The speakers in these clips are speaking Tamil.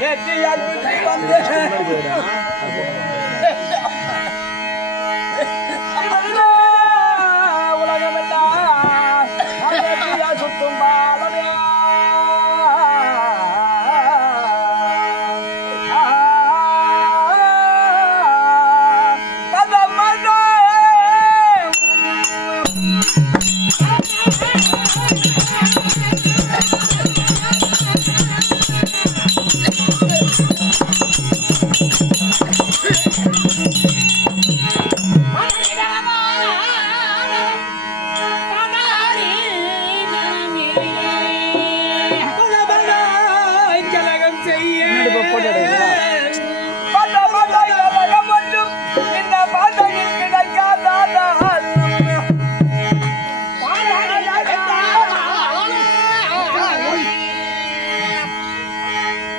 நேற்றியால் புத்தி வந்து உலகமெல்லாம் சுத்தும் பாலமே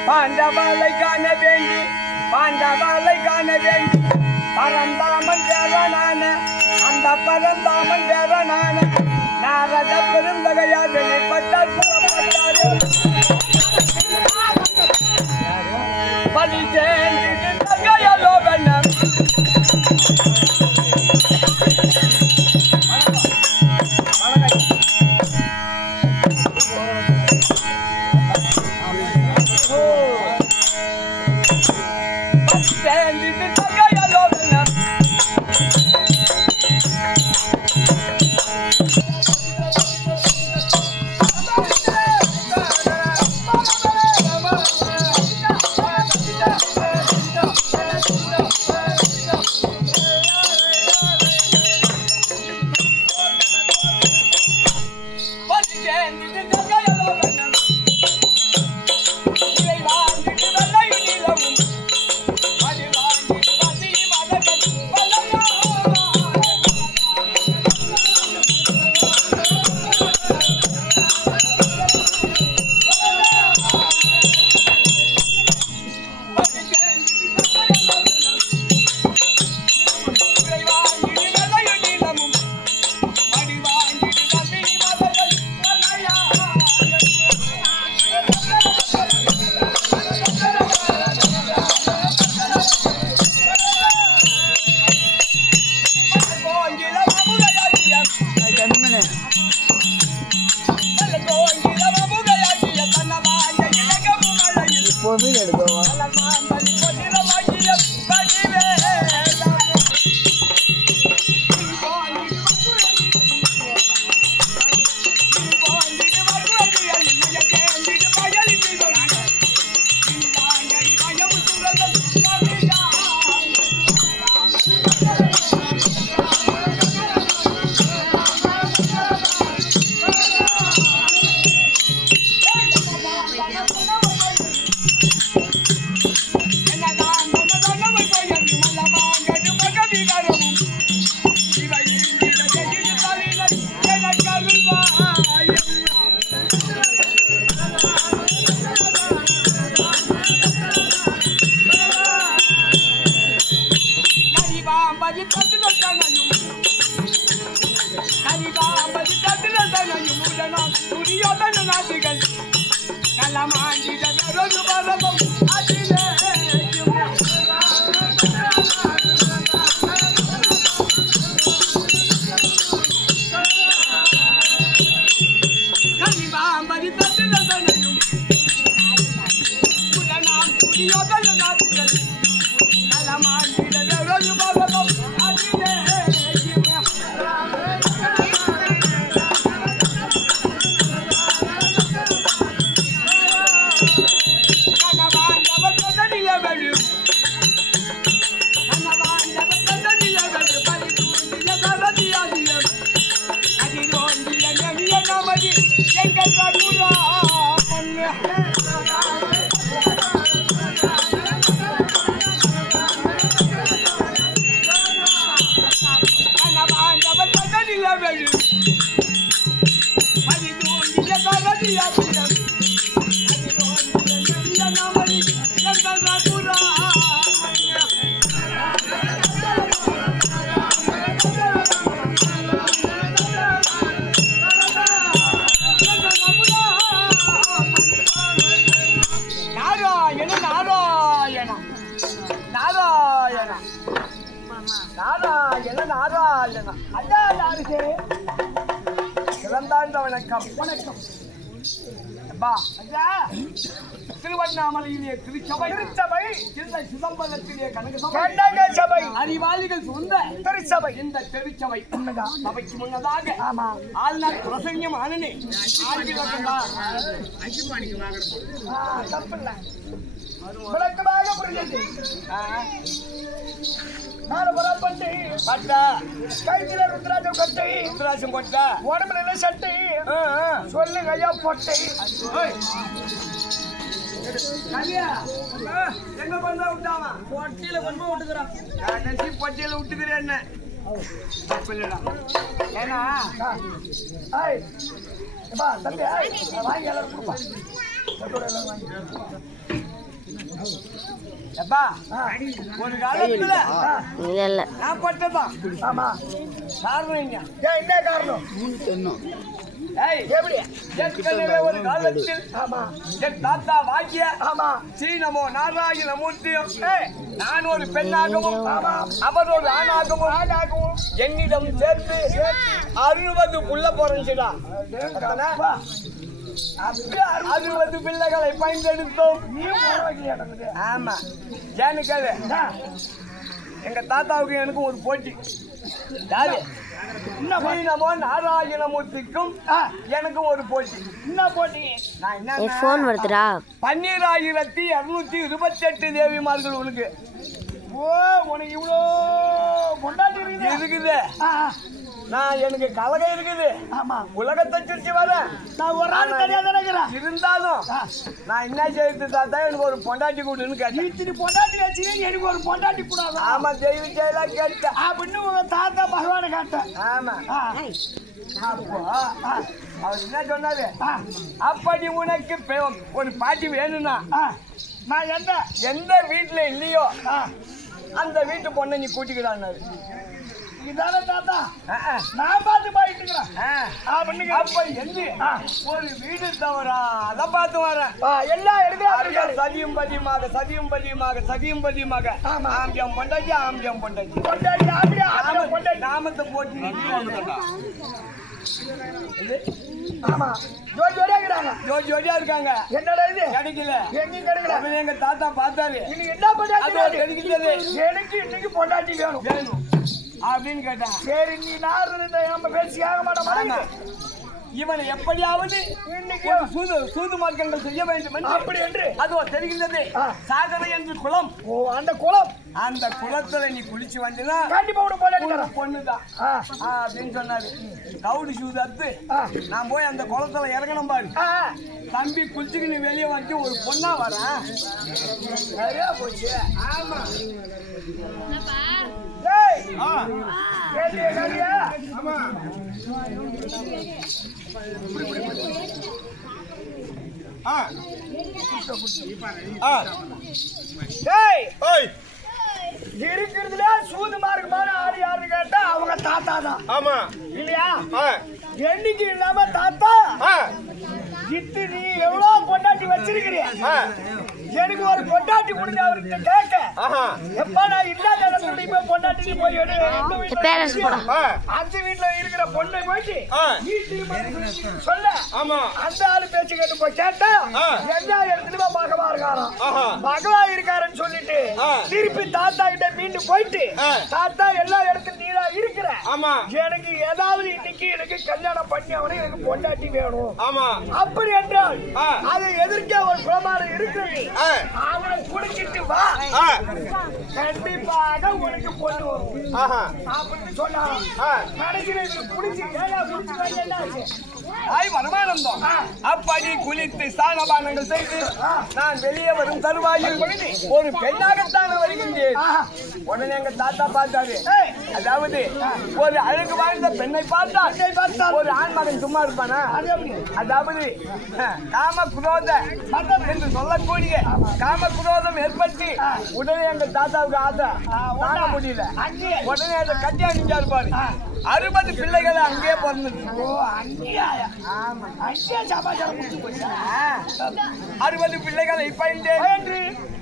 பாண்டவாலை காண வேண்டி பாண்டவாலை காண வேண்டி பரந்தாமன் பேரனான அந்த பரந்தாமன் பேரனான நாரத பெருந்தகையால் வெளிப்பட்டார் புறப்பட்டார் பலி சேர்ந்து தகையலோ வேண்டாம் நாராயண நாராயண நாராயண ஐயா யாருக்கு சிறந்தாண்ட வணக்கம். வணக்கம் அப்பா ஐயா. திருவண்ணாமலையிலே திருச்சபை திருச்சபை இந்த சிதம்பரத்திலே கனக கண்ணக சபை அறிவாளிகள் சொந்த திருச்சபை இந்த திருச்சபை உண்மைதான். சபைக்கு முன்னதாக ஆமா ஆள்நாள் பிரசங்கம் ஆனனே தப்பில்லை விளக்கமாக புரிஞ்சது. நாலு புறப்பட்டு பட்டா கைத்தில ருத்ராஜம் கொட்டை ருத்ராட்சம் போட்டா உடம்புல எல்லாம் சட்டை சொல்லுங்க ஐயா பொட்டை எங்க கொண்டு விட்டாமா பொட்டியில கொண்டு போய் விட்டுக்கிறான். கடைசி பட்டியல விட்டுக்கிறேன் என்ன இல்லடா ஏன்னா ஏய் எப்பா தம்பி வாங்கி எல்லாரும் கொடுப்பா. தட்டோட எல்லாம் வாங்கி. எப்பா ஒரு காலத்துல இல்ல நான் பட்டதான் ஆமா காரணம் என்ன ஏன் என்ன காரணம் ஏய் எப்படி ஏற்கனவே ஒரு காலத்தில் ஆமா என் தாத்தா வாக்கிய ஆமா சீனமோ நாராயண மூர்த்தியும் நான் ஒரு பெண்ணாகவும் அவர் ஒரு ஆணாகவும் என்னிடம் சேர்த்து 60 புள்ள போறேன்டா 60 பிள்ளைகளை பயன்படுத்தோம். நீ போட வைக்கலையா? ஆமா ஏன்னு கேளு எங்க தாத்தாவுக்கு எனக்கும் ஒரு போட்டி யாரு சீனமோ நாராயணமூர்த்திக்கும் எனக்கும் ஒரு போட்டி. என்ன போட்டி? நான் என்ன என் ஃபோன் வருதுடா 12228 தேவிமார்கள் உனக்கு ஓ உனக்கு இவ்வளோ கொண்டாடி இருக்குது. நான் எனக்கு கலகம் இருக்குது. ஆமா உலகத்தை சுற்றி வரேன். நான் ஒரு ஆள் தனியா நினைக்கிறேன். இருந்தாலும் நான் என்ன செய்யறது தாத்தா எனக்கு ஒரு பொண்டாட்டி கூடுன்னு கேட்டேன். இத்தனை பொண்டாட்டி வச்சு எனக்கு ஒரு பொண்டாட்டி கூடாது. ஆமா தெய்வ செயலாம் கேட்டேன் அப்படின்னு உங்க தாத்தா பகவானை கேட்டேன். ஆமா அப்போ அவர் என்ன சொன்னாரு அப்படி உனக்கு ஒரு பாட்டி வேணும்னா நான் எந்த வீட்டுல இல்லையோ அந்த வீட்டு பொண்ணை நீ கூட்டிக்கிறான்னாரு. இதான தாத்தா நான் பார்த்து போயிட்டு இருக்கிறேன். அப்ப எங்க ஒரு வீடு தவறா அதை பார்த்து வரேன். எல்லாம் எடுக்க சதியும் பதியமாக சதியும் பதியமாக சதியும் பதியமாக ஆம்பியம் பொண்டாட்டி ஆம்பியம் பொண்டாட்டி கொண்டாடி ஆம்பியா கொண்டாடி நாமத்தை போட்டு ஆமா ஜோடி ஜோடியா இருக்கிறாங்க. ஜோடி ஜோடியா இருக்காங்க. என்னடா இது கிடைக்கல எங்கேயும் கிடைக்கல. எங்க தாத்தா பார்த்தாரு இன்னைக்கு என்ன பொண்டாட்டி கிடைக்கிறது எனக்கு இன்னைக்கு பொண்டாட்டி வேணும் வேணும் அப்படின்னு கேட்டான். சரி நீ நார் நம்ம பேசி ஆக மாட்டோம். இவனை எப்படியாவது இன்னைக்கு சூது மார்க்கங்கள் செய்ய வேண்டும் அப்படி என்று அதுவோ தெரிகின்றது. சாகரை என்று குளம். ஓ அந்த குளம் அந்த குளத்துல நீ குளிச்சு வந்தீங்கன்னா கண்டிப்பா உனக்கு பொண்டாட்டி பொண்ணுதான் அப்படின்னு சொன்னாரு. கவுடி சூது அத்து நான் போய் அந்த குளத்துல இறங்கணும் பாரு. தம்பி குளிச்சுக்கு நீ வெளியே வந்து ஒரு பொண்ணா வரேன். சரியா போச்சு. ஆமா இருக்கிறதுல சூது மார்க்கமான ஆள் யாருன்னு கேட்டா அவங்க தாத்தா தான். ஆமா இல்லையா? என்னைக்கு இல்லாம தாத்தா இத்து நீ எவ்வளவு பொண்டாட்டி வச்சிருக்கிறிய எனக்கு ஒரு பொண்டாட்டி கொடுத்து அவர்கிட்ட கேட்க எப்ப நான் இல்லாத இடத்துல போய் பொண்டாட்டி போய் அந்த வீட்டுல இருக்கிற பொண்ணை போயிட்டு சொல்ல அந்த ஆளு பேச்சு கேட்டு போய் கேட்டா எல்லா இடத்துலயுமே மகவா இருக்காராம். மகவா இருக்காருன்னு சொல்லிட்டு திருப்பி தாத்தா கிட்ட மீண்டும் போயிட்டு தாத்தா எல்லா இடத்துலயும் நீரா இருக்கிற எனக்கு ஏதாவது இன்னைக்கு எனக்கு கல்யாணம் பண்ணி அவனை எனக்கு பொண்டாட்டி வேணும் அப்படி என்றால் அதை எதிர்க்க ஒரு குலமாறு இருக்கிறது. அவனை குடிச்சிட்டு வா கண்டிப்பாக உனக்கு பொண்ணு வரும் அப்படின்னு சொன்னான். கடைசியில் குடிச்சு பரமானந்தம் அப்படி குளித்து ஸ்நானபானங்கள் செய்து நான் வெளியே வரும் தருவாயில் ஒரு பெண்ணாகத்தான் வருகின்றேன். உடனே எங்க தாத்தா பார்த்தாரு. அதாவது ஒரு அழகு வாழ்ந்த பெண்ணை பார்த்தால் ஒரு ஆண் மகன் சும்மா இருப்பானா? அதாவது காம குரோத என்று சொல்லக்கூடிய காம குரோதம் ஏற்பட்டு உடனே எங்க தாத்தாவுக்கு ஆசை தாங்க முடியல. உடனே அதை கட்டி அணிஞ்சா இருப்பாரு. 60 பிள்ளைகளை அங்கேயே பிறந்துச்சு. 60 பிள்ளைகளை பயின்று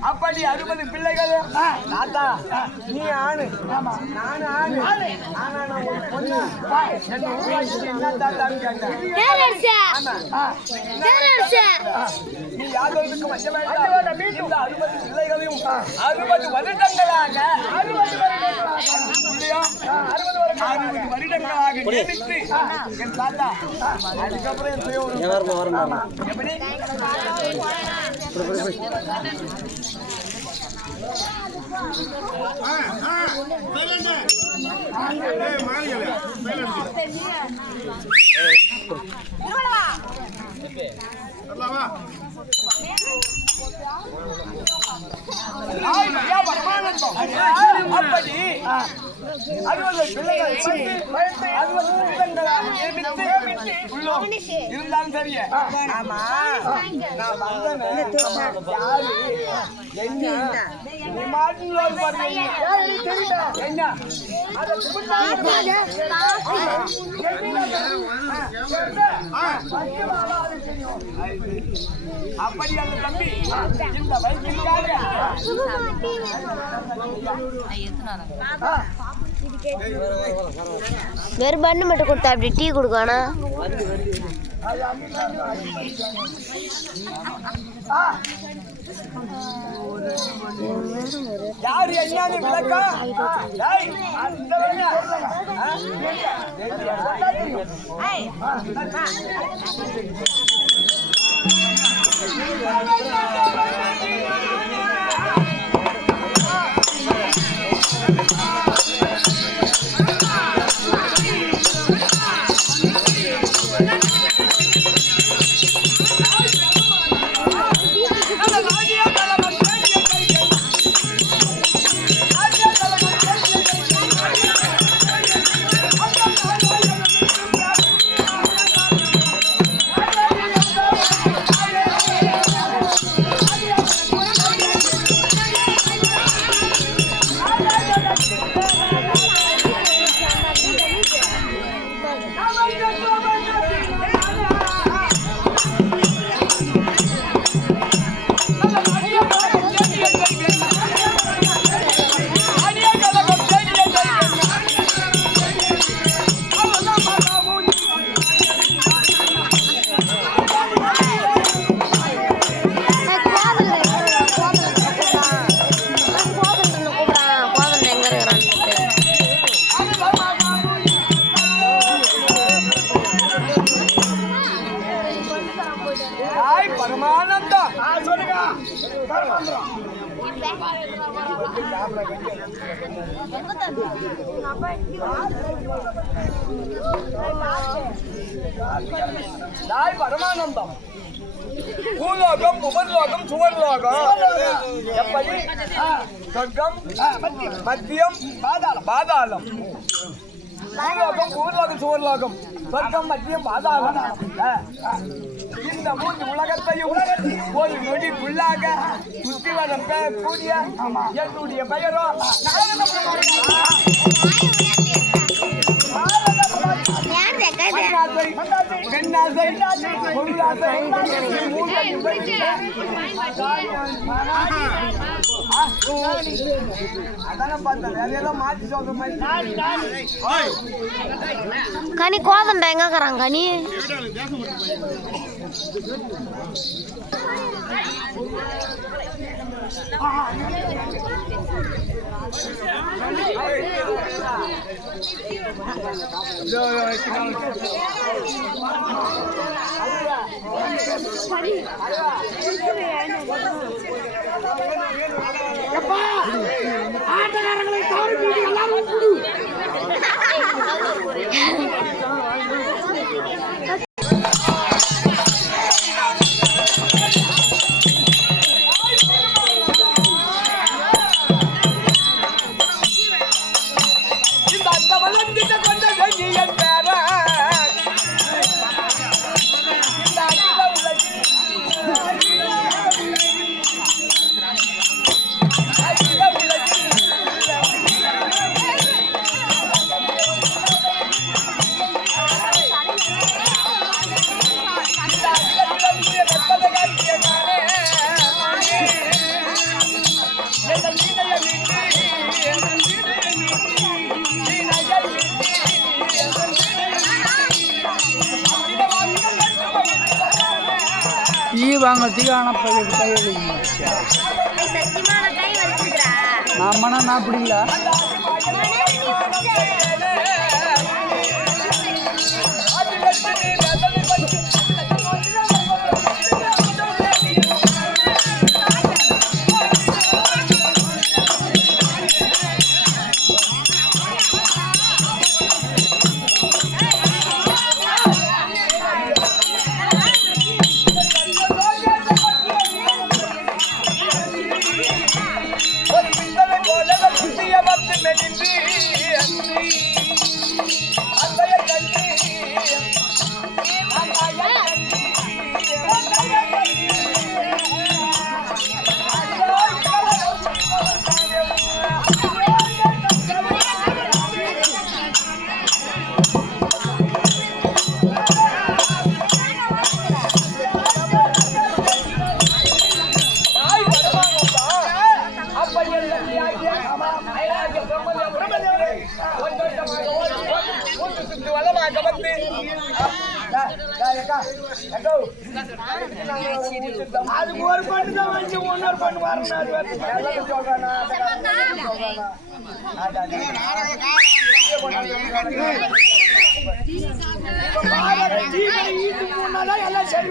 அப்படி 60 பிள்ளைகள் தாத்தா நீ ஆணு நானு ஆணு ஆனா நான் ஒரு பொண்ணு என்ன உருவாக்கி என்ன தாத்தான்னு கேட்டேன் நீ யாதவருக்கு மஞ்ச வேண்டாம் இந்த 60 பிள்ளைகளையும் 60 வருடங்களாக 60 வருடங்களாக நியமித்து என் தாத்தா அதுக்கப்புறம் என் சுய எப்படி அப்படி 60 பிள்ளைகள் இருந்தாலும் சரிய ஆமா நான் வந்தேன் யாரு என்ன நீ மாட்டினோடு பாருங்க என்ன அப்படி அந்த தம்பி இந்த வயசுக்காக வெறும் பண்ணு மட்டும் கொடுத்தா அப்படி டீ கொடுக்கானா யாரு என்னன்னு விளக்கம் பரமானந்தம் பூலோகம் உபர்லோகம் சுவர்லோகம் எப்படி சொர்க்கம் மத்தியம் பாதாளம் பூலோகம் உபர்லோகம் சுவர்லோகம் சொர்க்கம் மத்தியம் பாதாளம் இந்த 3 உலகத்தையும் ஒரு நொடிக்குள்ளாக சுற்றி வரும் கூடிய என்னுடைய பெயரோ கனி கோதண்டா எங்கறாங்க கனி ஆட்டக்காரங்களை தவறு எல்லாரும் வாங்கறதுக்கு ஆனால் கை நான் மன நான் பிடிக்கல அதுக்கு ஒரு பண்ணு தான் வந்து இன்னொரு பண்ணு வரணும் எல்லாம் சரி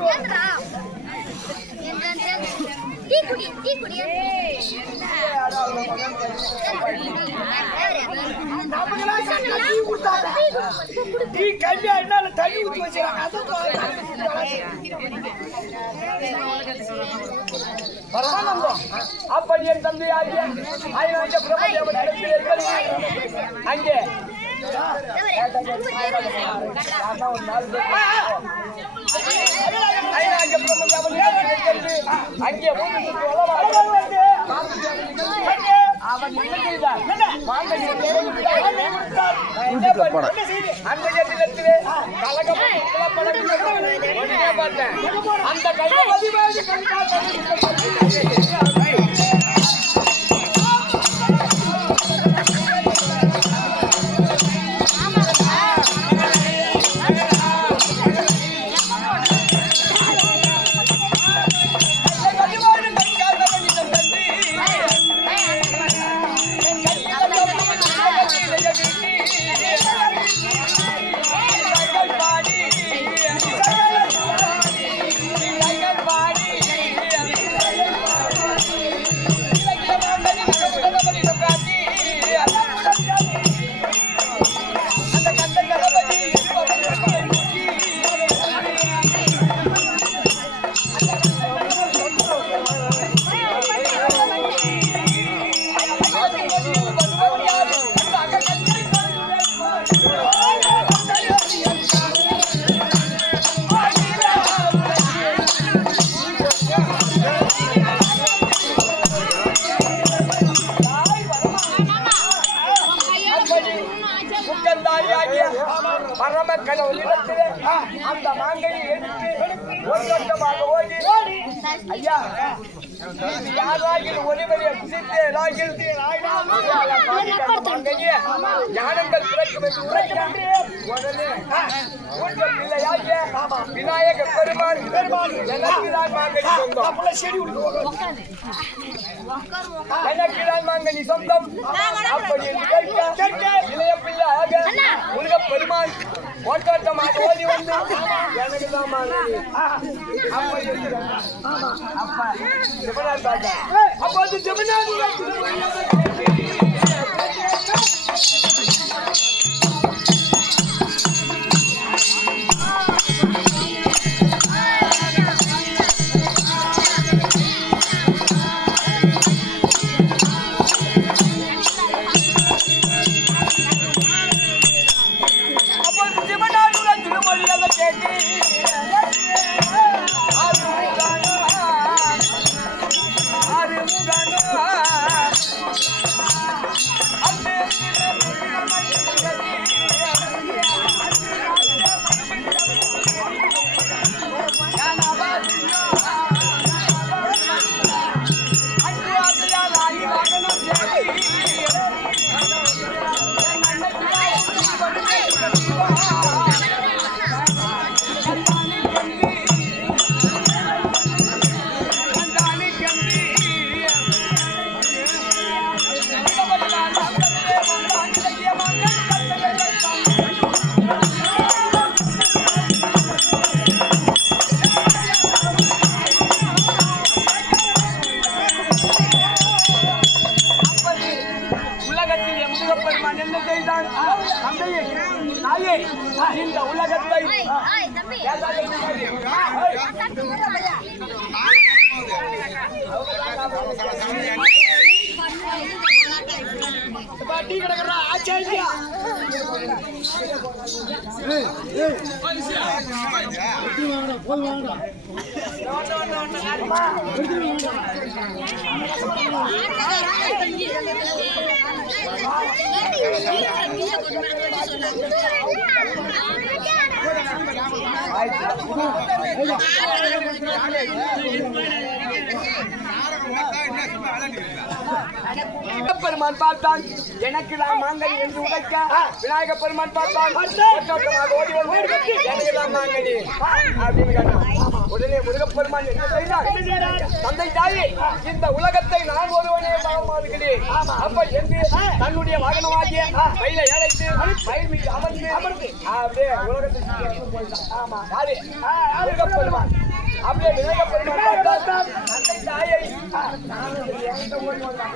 டீ கல்வியா என்ன தண்ணி ஊற்றி வச்சுக்கிறாங்க அப்படி என் தந்தை ஆகிய அங்கே அங்கே அவன் என்ன செய்தான் அந்த இடத்திலே கலகம் பார்த்தேன் அந்த கைது அந்த மாங்கையை எடுத்து ஓடி ஐயா யாராகில் ஒளிவெளியை குசித்து ஞானங்கள் பிறக்கும் என்று உரைக்கிறான். உடனே ஊஞ்சல் பிள்ளையாகிய விநாயக பெருமான் எனக்குதான் மாங்கனி சொந்தம், எனக்குதான் மாங்கனி சொந்தம். அப்படி இளைய பிள்ளையாக முருகப் பெருமான் ஓட்டோட்டமாக ஓடி வந்து எனக்கு தான் மாங்கனி அப்போது ஜெமினாதி உலகத்தில் முருகப்பெருமான் என்ன செய்தான்? தந்தையே, தாயே, இந்த உலகத்தை டீ கிடக்குறா ஆச்சாரியா பெருமான் பார்த்தான், எனக்கு தான் மாங்கனி என்று உழைக்க. விநாயகப் பெருமான் பார்த்தான், ஓடி வருவார், எனக்கு தான் மாங்கனி அப்படின்னு கேட்டான். உடனே முருகப்பெருமான் என்ன செய்தார்? தந்தை தாயே, இந்த உலகத்தை நான் ஒருவனே பாவமாகிறேன். அப்ப என்று தன்னுடைய வாகனமாகிய மயிலை அழைத்து மயில் மீது அமர்ந்து அப்படியே உலகத்தை போயிட்டான். ஆமா, யாரு? முருகப்பெருமான். அப்படியே விநாயகப் பெருமான் பார்த்தான், தந்தை தாயை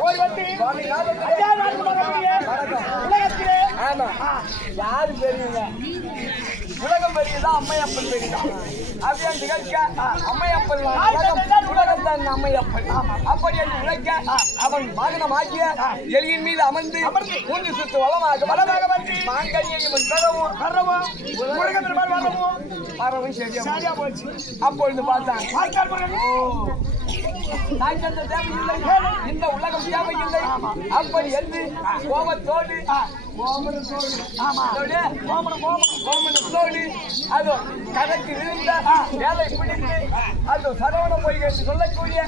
ஓடி வந்து ஆமா, யாரு பெரியவங்க? உலகம் பெரியதா அம்மையப்பன் பெரியதா? அப்படியே நிகழ்க்க அம்மையப்பன் உலகத்தான் அம்மையப்பன். அப்படி என்று உழைக்க அவன் வாகனமாக்கிய எலியின் மீது அமர்ந்து 3 சுற்று வளமாக வந்து மாங்கனியை இவன் வரவும் சரியா போச்சு. அப்பொழுது பார்த்தான், இந்த உலகம் தேவையில்லை அப்படி என்று கோபத்தோடு அது கணக்கு இருந்த வேலை பிடித்து அது சரவண பொய் என்று சொல்லக்கூடிய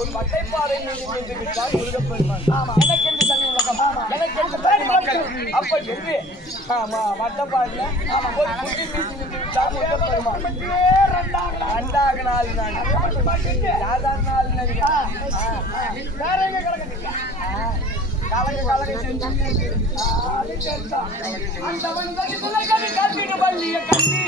ஒரு பட்டைப்பாறை எனக்கென்று தனி உலகம், எனக்கென்று தனி மக்கள் அப்படி என்று வட்டப்பாறையில ஒரு குட்டி மீது 2 நாள் சாதாரண நாள் கலக கல்விடு பள்ளிய கல்வி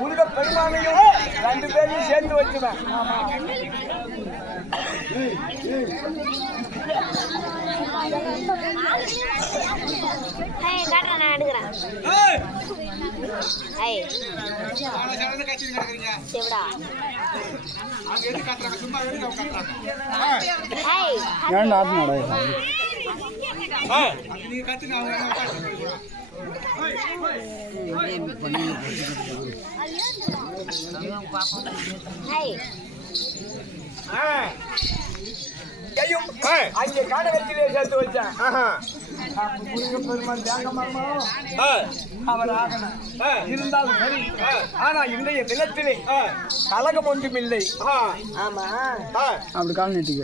முருகப் பெருமானையும் 2 பேரையும் சேர்த்து வச்சுவேன். அங்கே காடகத்திலே சேர்த்து வச்சேன். முருகப்பெருமான் அவர் ஆகணும் இருந்தாலும் சரி. ஆனா இன்றைய தினத்திலே கலகம் ஒன்றும் இல்லை. ஆமா, அப்படி கால் நீட்டிக்க.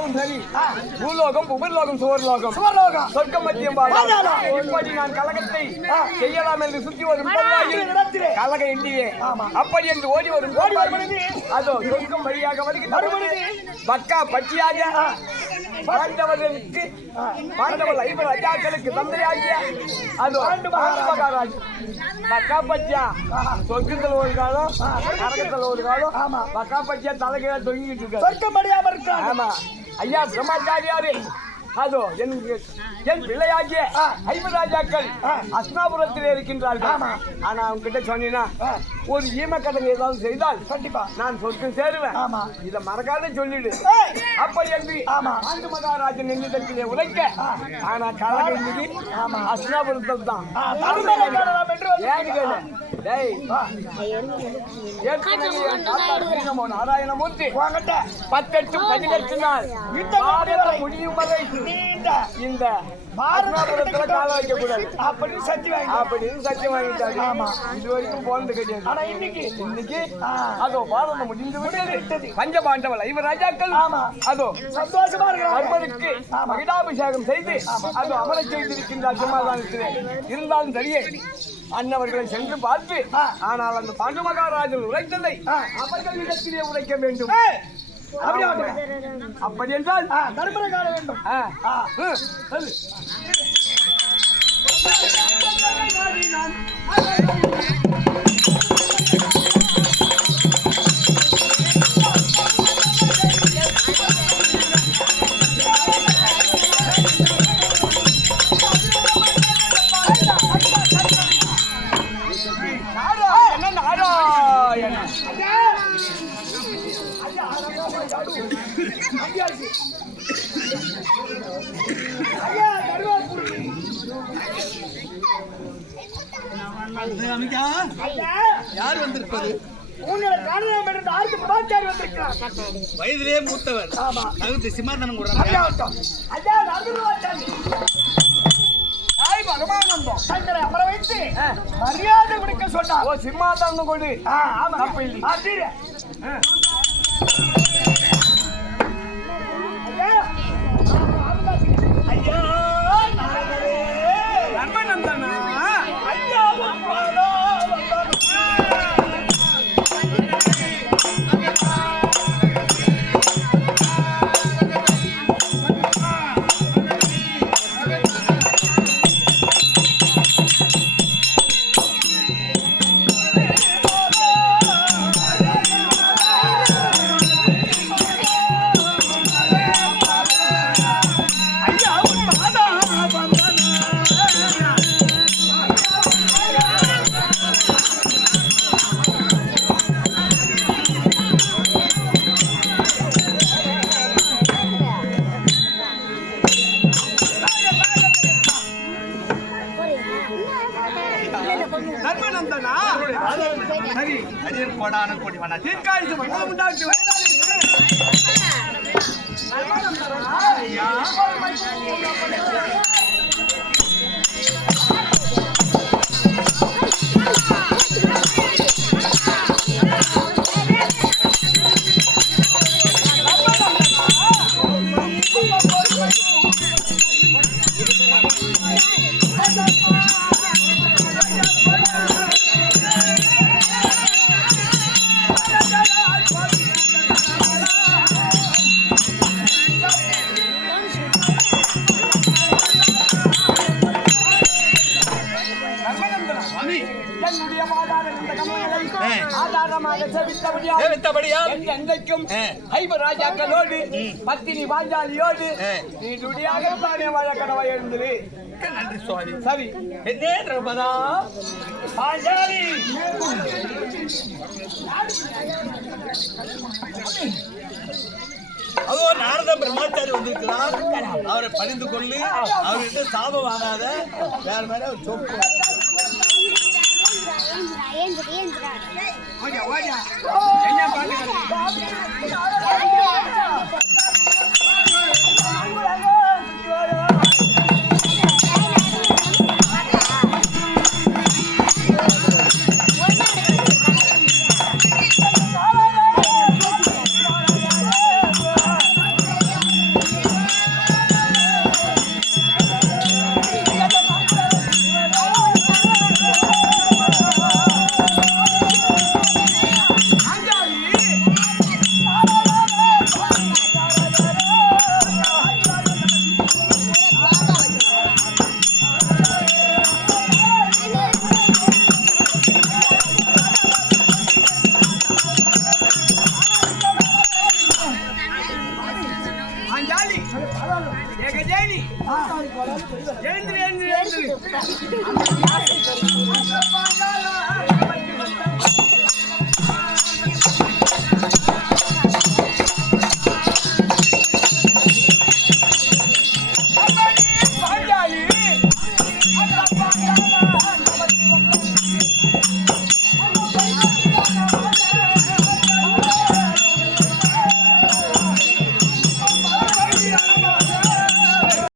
இருந்தாலும் சரி பூலோகம் புகர்லோகம் சுவர்லோகம் சொர்க்கம் மத்தியம் இப்படி நான் கலகத்தை செய்யலாம் என்று சுற்றி வரும் கலக இல்லையே அப்படி என்று ஓடி வரும் அதோ சொர்க்கம் வழியாக வருகிறது பக்கா பட்டியாக பாண்டவர்களுக்கு பாண்டவர் 5 ராஜாக்களுக்கு தந்தையாகிய அது மகாராஜ் பக்கா பட்டியா சொர்க்கத்தில் ஒரு காலம் நரகத்தில் ஒரு காலம் பக்கா பட்டியா தலைகீழ தொங்கிட்டு இருக்காரு சொர்க்கம் அடையாம இருக்காங்க. ஆமா ஐயா பிரம்மாச்சாரியாரே அதோ என் பிள்ளையாகிய 5 ராஜாக்கள் அஸ்னாபுரத்தில் இருக்கின்றார்கள். ஆனா அவங்க கிட்ட சொன்னீங்கன்னா ஒரு ஈமக்கடன் ஏதாவது செய்தால் கண்டிப்பா நான் சொர்க்கம் சேருவேன். இதை மறக்காத சொல்லிடு அப்படி என்று ஆண்டு மகாராஜன் என்னிடத்திலே உரைக்க ஆனா கலகி அஸ்னாபுரத்தில் தான் நாராயணமூர்த்தி 18 நாள் முடியும் வரை இந்த பாரதத்துல கால வைக்க கூடாது அப்படின்னு சத்தியம் வாங்கிட்டாங்க. இது வரைக்கும் போனது கிடையாது. ஆனா இன்னைக்கு அதோ பாரதம் முடிந்து விட்டது. பஞ்ச பாண்டவள் 5 ராஜாக்கள் அதோ சந்தோஷமா இருக்கிறாருக்கு மகிடாபிஷேகம் செய்து அதோ அமர செய்திருக்கின்றார் சமாதானத்திலே. இருந்தாலும் சரியே அன்னவர்களை சென்று பார்த்து ஆனால் அந்த பாண்டு மகாராஜன் உரைத்ததை அவர்களிடத்திலே உரைக்க வேண்டும். அப்படி என்றால் நடுமுறை காண வேண்டும். யார் வந்திருப்பது? உங்களை காணலாம் என்று ஆர்த்தி பிரபாச்சாரி வந்திருக்கிறார். வயதிலே மூத்தவர். தகுதி சிம்மாதனம் தங்களை அமர வைத்து மரியாதை கொடுக்க சொன்னார். சிம்மாதனம் கொடு. ஐயா நண்பனந்தனா ஐயா நண்பனந்தனா சரி அரியர் கோடான கோடி வண்ணா தீர்க்காயுசு மங்களம் உண்டாச்சு. என்னுடைய மாதாவின் இந்த கமலங்களை ஆதாரமாக செவித்தபடியால் என்றைக்கும் 5 ராஜாக்களோடு பத்தினி பாஞ்சாலியோடு நீ துடியாகத்தானே வாழ கனவை எழுந்தது. நன்றி சுவாமி. சரி என்னே ரபதா பாஞ்சாலி அதோ நாரத பிரம்மாச்சாரி வந்திருக்கிறார். அவரை பணிந்து கொள்ளு. அவர்கிட்ட சாபம் வாங்காத. வேற மாதிரி அவர் சொப்பு பாஞ்சாலி ஏகஜேனி எழுந்திரு எழுந்திரு எழுந்திரு பாஞ்சாலா